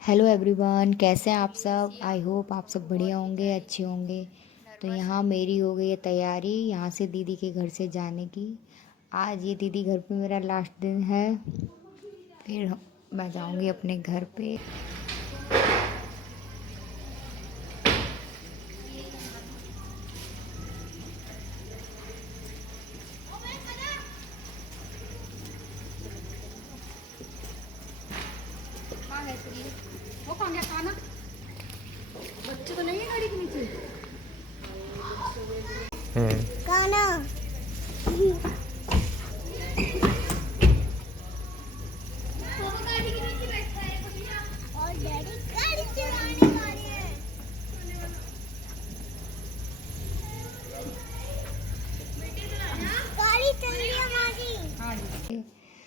Hello everyone, कैसे हैं आप सब। आई होप आप सब बढ़िया होंगे, अच्छे होंगे। तो यहाँ मेरी हो गई है तैयारी यहाँ से दीदी के घर से जाने की। आज ये दीदी घर पे मेरा लास्ट दिन है, फिर मैं जाऊँगी अपने घर पे। वो कौन गया खाना? बच्चे तो नहीं है गाड़ी के नीचे। खाना गाड़ी के नीचे बैठा है और डैडी गाड़ी चलाने वाले हैं। गाड़ी चल रही है हमारी। हाँ जी।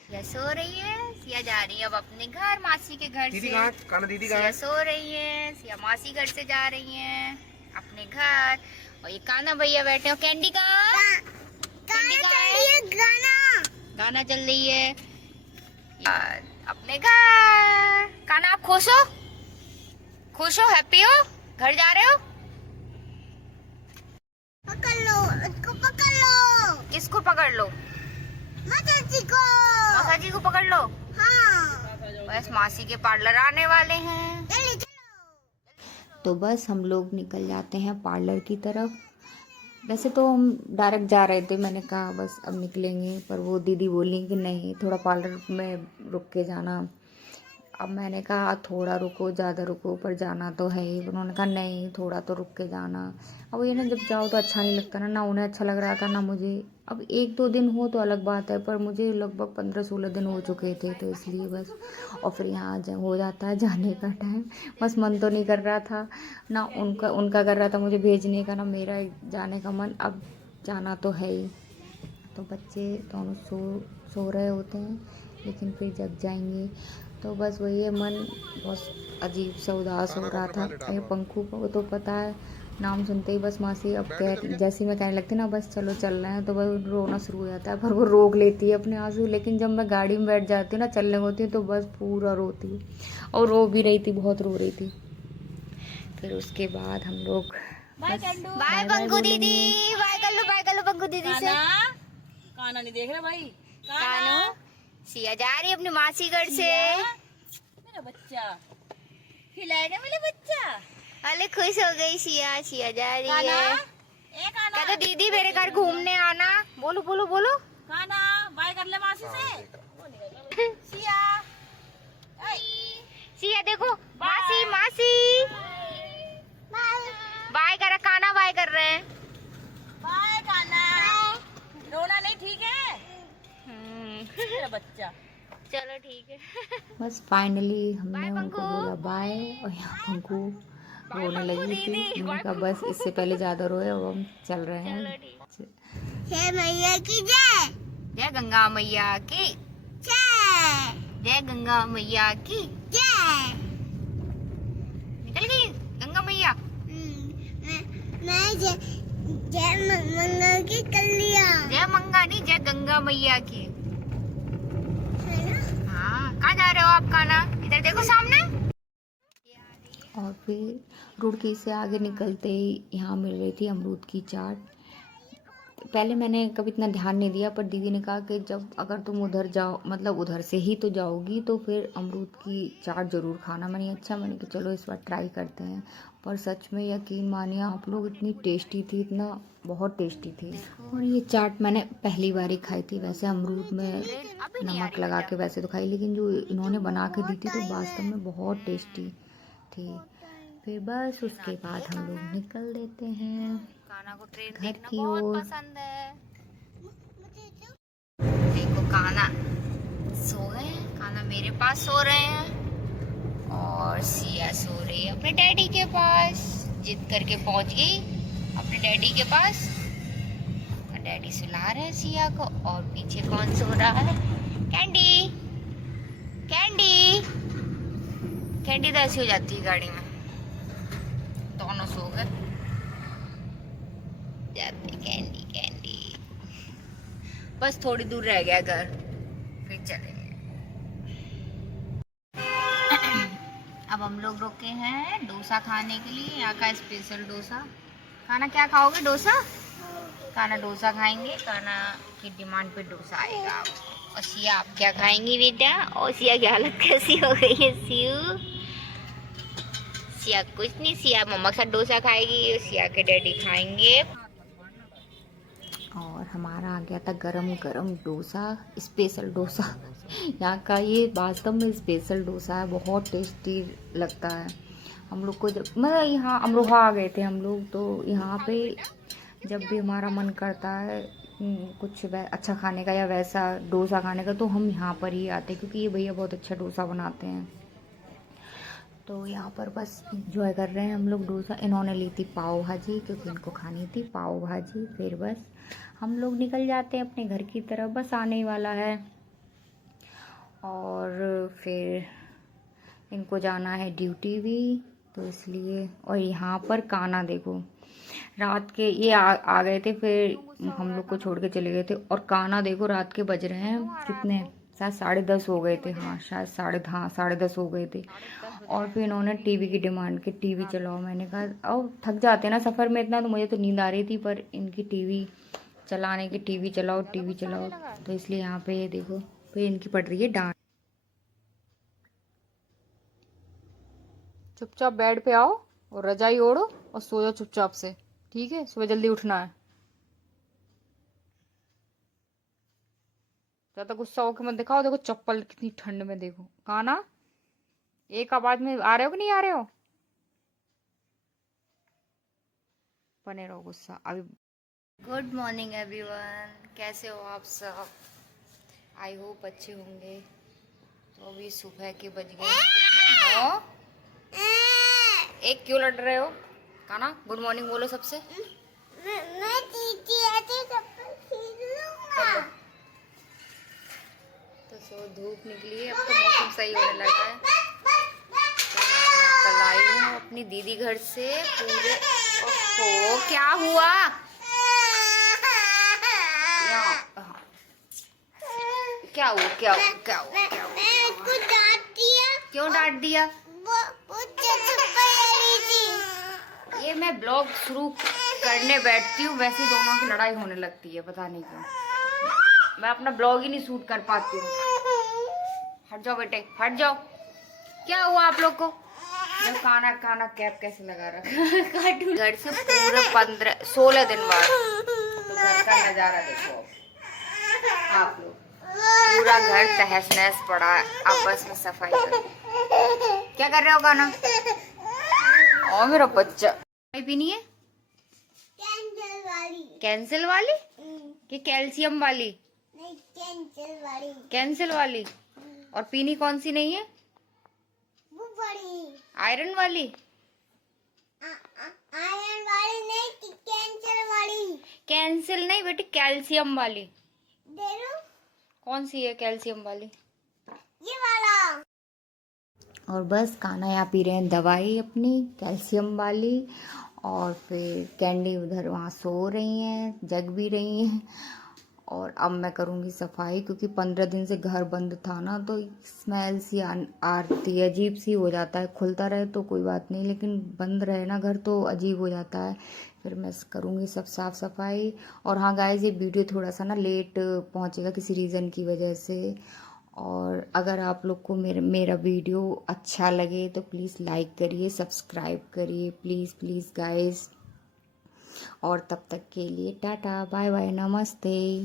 सिया सो रही है, सिया जा रही है अब अपने घर, मासी के घर दीदी से। कहाँ? काना दीदी कहाँ सिया है? सो रही है, सिया मासी घर से जा रही है अपने घर। और ये काना भैया बैठे हो। कैंडी कहाँ? कैंडी कहाँ है? गाना चल रही है अपने घर। काना आप खुश हो? खुश हो, हैप्पी हो? घर जा रहे हो? पकड़ लो, इसको पकड़ लो। किसको पकड़ लो? माता जी को। मासा जी को पकड़ लो। हाँ। बस मासी के पार्लर आने वाले हैं, जल्दी चलो। तो बस हम लोग निकल जाते हैं पार्लर की तरफ। वैसे तो हम डायरेक्ट जा रहे थे, मैंने कहा बस अब निकलेंगे, पर वो दीदी बोली कि नहीं थोड़ा पार्लर में रुक के जाना। अब मैंने कहा थोड़ा रुको, ज़्यादा रुको, पर जाना तो है ही। उन्होंने कहा नहीं थोड़ा तो रुक के जाना। अब ये ना जब जाओ तो अच्छा नहीं लगता ना उन्हें अच्छा लग रहा था ना मुझे। अब 1-2 दिन हो तो अलग बात है, पर मुझे लगभग 15-16 दिन हो चुके थे, तो इसलिए बस। और फिर यहाँ हो जाता है जाने का टाइम। बस मन तो नहीं कर रहा था ना उनका कर रहा था मुझे भेजने का, ना मेरा जाने का मन। अब जाना तो है ही। तो बच्चे दोनों सो रहे होते हैं, लेकिन फिर जग जाएंगे। तो बस वही है, मन बहुत अजीब सा उदास हो रहा था। ये पंखू को तो पता है, नाम सुनते ही बस मासी अब जैसे मैं कहने लगती ना बस चलो चल रहे हैं, तो बस रोना शुरू हो जाता है। पर वो रोक लेती है अपने आंसू, लेकिन जब मैं गाड़ी में बैठ जाती हूँ ना, चलने होती हूँ, तो बस पूरा रोती हूँ। और रो भी रही थी, बहुत रो रही थी। फिर उसके बाद हम लोग बाय पंकु दीदी, बाय कर लो पंकु दीदी से। काना नहीं देख रहा भाई। कानू, सिया जा रही है अपनी मासी घर से। मेरा बच्चा खिलाएगा, मेरा बच्चा। अरे खुश हो गई सिया, सिया जा रही है। काना कहते दीदी मेरे घर घूमने आना। बोलो बोलो बोलो। काना बाय कर ले मासी से। सिया सिया देखो, मासी मासी बाय कर, काना बाय कर रहे हैं। बाय काना। रोना नहीं, ठीक है मेरा बच्चा। चलो ठीक है। बस फाइनली हमने उनको बोला बाय, और यहाँ पंकु रोने लगी थी। मैंने कहा बस इससे पहले ज्यादा रोए, अब हम चल रहे हैं। जय मैया की जय। जय गंगा मैया की जय। जय गंगा मैया की जय। निकल गई गंगा मैया। मैं जय मंगा की कर लिया। जय मंगा नहीं, जय गंगा मैया की। है ना? हाँ, कहाँ जा रहे हो आप? काना इधर देखो सामने। और फिर रुड़की से आगे निकलते ही यहाँ मिल रही थी अमरूद की चाट। पहले मैंने कभी इतना ध्यान नहीं दिया, पर दीदी ने कहा कि जब अगर तुम उधर जाओ, मतलब उधर से ही तो जाओगी, तो फिर अमरूद की चाट ज़रूर खाना। मैंने अच्छा, मैंने कि चलो इस बार ट्राई करते हैं। पर सच में यकीन मानिए आप लोग, इतनी टेस्टी थी, इतना बहुत टेस्टी थी। और ये चाट मैंने पहली बार ही खाई थी। वैसे अमरूद में नमक लगा के वैसे तो खाई, लेकिन जो इन्होंने बना के दी थी तो वास्तव में बहुत टेस्टी थी। फिर बस उसके बाद हम लोग निकल देते हैं काना को ट्रेन देखना बहुत पसंद है। देखो काना सो गए हैं, काना मेरे पास सो रहे हैं, और सिया सो रही है अपने डैडी के पास। जिद करके पहुंच गई अपने डैडी के पास, और डैडी सुला रहे हैं सिया को। और पीछे कौन सो रहा है? कैंडी। कैंडी कैंडी तो ऐसी हो जाती है गाड़ी में। दोनों सो गए, जाते कैंडी कैंडी। बस थोड़ी दूर रह गया घर, फिर चलेंगे। हम लोग रुके हैं डोसा खाने के लिए, यहाँ का स्पेशल डोसा। खाना क्या खाओगे? डोसा? खाना डोसा खाएंगे, खाना की डिमांड पे डोसा आएगा। और सिया आप क्या खाएंगी बेटा? और सिया की हालत कैसी हो गई है सिया? सिया कुछ नहीं, सिया मम्मा के साथ डोसा खाएगी, सिया के डैडी खाएंगे। और हमारा आ गया था गरम गरम डोसा, स्पेशल डोसा। यहाँ का ये वास्तव में स्पेशल डोसा है, बहुत टेस्टी लगता है। हम लोग को जब मतलब यहाँ अमरोहा आ गए थे हम लोग, तो यहाँ पे जब भी हमारा मन करता है कुछ अच्छा खाने का या वैसा डोसा खाने का, तो हम यहाँ पर ही आते हैं, क्योंकि ये भैया बहुत अच्छा डोसा बनाते हैं। तो यहाँ पर बस इंजॉय कर रहे हैं हम लोग डोसा। इन्होंने ली थी पाव भाजी, क्योंकि इनको खानी थी पाव भाजी। फिर बस हम लोग निकल जाते हैं अपने घर की तरफ, बस आने ही वाला है। और फिर इनको जाना है ड्यूटी भी, तो इसलिए। और यहाँ पर काना देखो, रात के ये आ गए थे, फिर हम लोग को छोड़ के चले गए थे। और काना देखो रात के बज रहे हैं कितने, शायद 10:30 हो गए थे। हाँ शायद 10:30 हो गए थे। और फिर इन्होंने टीवी की डिमांड की, टीवी चलाओ। मैंने कहा और थक जाते हैं ना सफ़र में इतना, तो मुझे तो नींद आ रही थी, पर इनकी टीवी चलाने की, टीवी चलाओ टीवी चलाओ, तो इसलिए यहाँ पे ये देखो फिर इनकी पड़ रही है डांट। चुपचाप बेड पे आओ और रजाई ओढ़ो और सो जाओ चुपचाप से, ठीक है? सुबह जल्दी उठना है। ज्यादा गुस्सा होकर मत दिखाओ। देखो चप्पल कितनी ठंड में, देखो काना एक आवाज में आ रहे हो कि नहीं आ रहे हो? बने रहो गुस्सा अभी। गुड मॉर्निंग एवरीवन, कैसे हो आप सब? आई होप अच्छे होंगे। तो अभी सुबह के बज गए कितने? 9। एक क्यों लड़ रहे हो? काना गुड मॉर्निंग बोलो सबसे। मैं तो सो धूप निकली है, अब तो मौसम सही होने लगा है। तो कल आई हूँ अपनी दीदी घर से पूरे। ओहो क्या हुआ? क्या हुआ? क्या हुआ? क्या हुआ? क्या हुआ? डांट दिया। क्यों डांट दिया? ये मैं ब्लॉग शुरू करने बैठती हूँ, वैसे दोनों की लड़ाई होने लगती है, पता नहीं क्यों। मैं अपना ब्लॉग ही नहीं शूट कर पाती हूँ। हट जाओ बेटे, हट जाओ। क्या हुआ आप लोग को? जो काना कैप कैसे लगा रखा? घर से पूरे 16 दिन बाद, तो घर का नजारा देखो आप लोग। पूरा घर तहस नहस पड़ा है, आपस में सफाई करो। क्या कर रहे हो काना? ओ मेरा बच्चा, चाय पीनी है? कैंसिल वाली कि कैल्शियम वाली? नहीं, कैंसिल वाली। और पीनी कौन सी नहीं है? वो बड़ी आयरन वाली। आयरन वाली नहीं, कैंसिल वाली। कैंसिल नहीं बेटी, कैल्शियम वाली। दे दो। कौन सी है कैल्शियम वाली? ये वाला। और बस काना यहाँ पी रहे हैं दवाई अपनी कैल्शियम वाली। और फिर कैंडी उधर वहाँ सो रही हैं, जग भी रही हैं। और अब मैं करूँगी सफाई, क्योंकि 15 दिन से घर बंद था ना, तो स्मेल सी आती है, अजीब सी हो जाता है। खुलता रहे तो कोई बात नहीं, लेकिन बंद रहे ना घर तो अजीब हो जाता है। फिर मैं करूँगी सब साफ़ सफाई। और हाँ गाइस, ये वीडियो थोड़ा सा ना लेट पहुँचेगा किसी रीज़न की वजह से। और अगर आप लोग को मेरा वीडियो अच्छा लगे तो प्लीज़ लाइक करिए, सब्सक्राइब करिए, प्लीज़ प्लीज़ गाइस। और तब तक के लिए टाटा बाय बाय, नमस्ते।